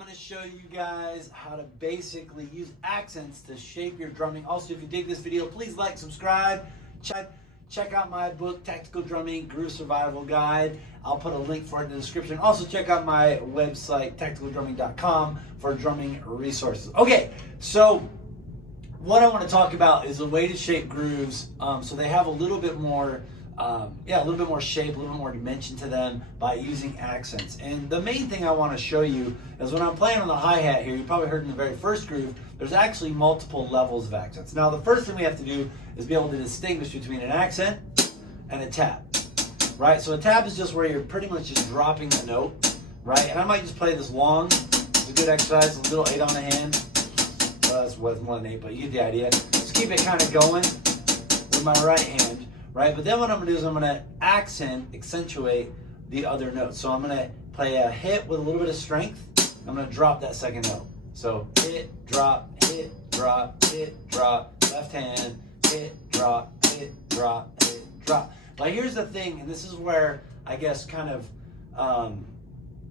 going to show you guys how to basically use accents to shape your drumming. Also, if you dig this video, please like, subscribe, check out my book, Tactical Drumming Groove Survival Guide. I'll put a link for it in the description. Also, check out my website, tacticaldrumming.com, for drumming resources. Okay, so what I want to talk about is a way to shape grooves so they have a little bit more shape, a little bit more dimension to them by using accents. And the main thing I want to show you is when I'm playing on the hi-hat here, you probably heard in the very first groove, there's actually multiple levels of accents. Now, the first thing we have to do is be able to distinguish between an accent and a tap, right? So a tap is just where you're pretty much just dropping the note, right? And I might just play this long. It's a good exercise, a little 8 on the hand. Well, that's worth more than 8, but you get the idea. Just keep it kind of going with my right hand, right? But then what I'm going to do is I'm going to accentuate the other note. So I'm going to play a hit with a little bit of strength. I'm going to drop that second note. So hit, drop, left hand, hit, drop, But here's the thing, and this is where I guess kind of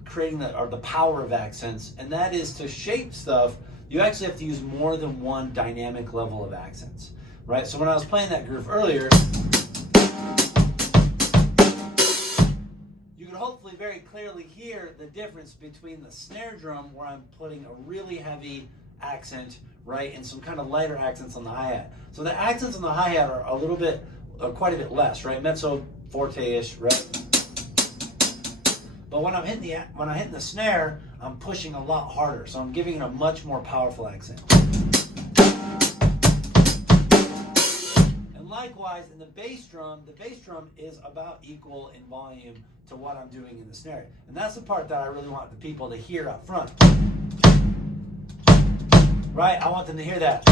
creating the power of accents, and that is to shape stuff. You actually have to use more than one dynamic level of accents, right? So when I was playing that groove earlier, you could hopefully very clearly hear the difference between the snare drum, where I'm putting a really heavy accent, right, and some kind of lighter accents on the hi-hat. So the accents on the hi-hat are a little bit, quite a bit less, right? Mezzo forte-ish, right? But when I'm hitting the snare, I'm pushing a lot harder, so I'm giving it a much more powerful accent. And likewise, in the bass drum is about equal in volume to what I'm doing in the snare. And that's the part that I really want the people to hear up front. Right? I want them to hear that.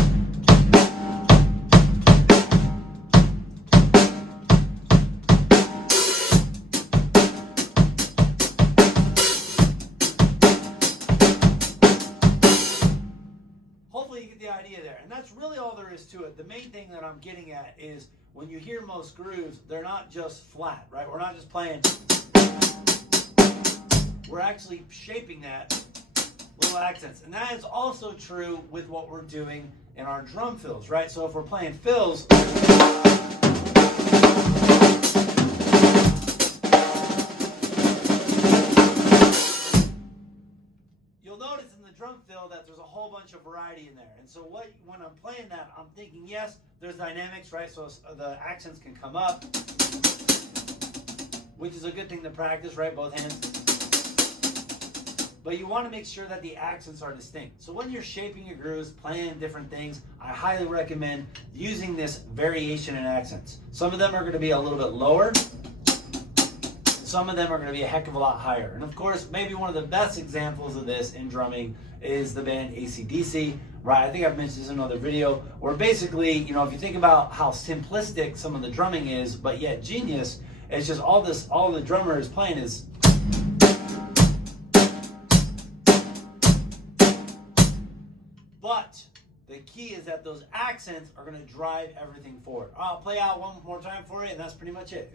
Hopefully you get the idea there. And that's really all there is to it. The main thing that I'm getting at is when you hear most grooves, they're not just flat, right? We're not just playing. We're actually shaping that little accents. And that is also true with what we're doing in our drum fills, right? So if we're playing fills, you'll notice in the drum fill that there's a whole bunch of variety in there. And so when I'm playing that, I'm thinking, yes, there's dynamics, right? So the accents can come up, which is a good thing to practice, right? Both hands. But you want to make sure that the accents are distinct. So when you're shaping your grooves, playing different things, I highly recommend using this variation in accents. Some of them are going to be a little bit lower. Some of them are going to be a heck of a lot higher. And of course, maybe one of the best examples of this in drumming is the band AC/DC, right? I think I've mentioned this in another video, where basically, you know, if you think about how simplistic some of the drumming is, but yet genius, it's just all the drummer is playing is. But the key is that those accents are going to drive everything forward. I'll play out one more time for you, and that's pretty much it.